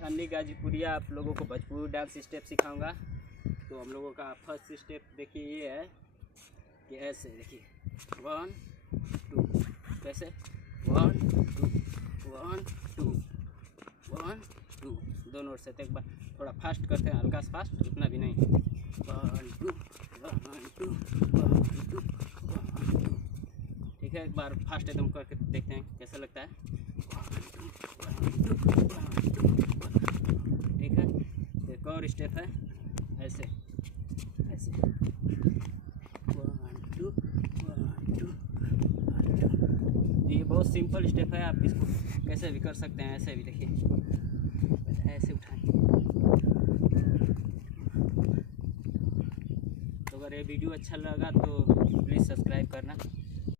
अन्नी गाजीपुरिया आप लोगों को भोजपुरी डांस स्टेप सिखाऊंगा। तो हम लोगों का फर्स्ट स्टेप देखिए ये है कि ऐसे देखिए 1 2 कैसे 1 2 1 2 1 2 दोनों ओर से। तो एक बार थोड़ा फास्ट करते हैं, हल्का सा फास्ट, उतना भी नहीं। 1 2 1 2 1 2 1 2। ठीक है, एक बार फास्ट एकदम करके देखते हैं कैसा लगता है। 1 2 1 2 1 2 ठीक है। एक और स्टेप है ऐसे ऐसे 1 2 1 2 1 2। ये बहुत सिंपल स्टेप है, आप इसको कैसे भी कर सकते हैं। ऐसे भी देखिए, ऐसे उठाएं। तो अगर ये वीडियो अच्छा लगा तो प्लीज़ सब्सक्राइब करना।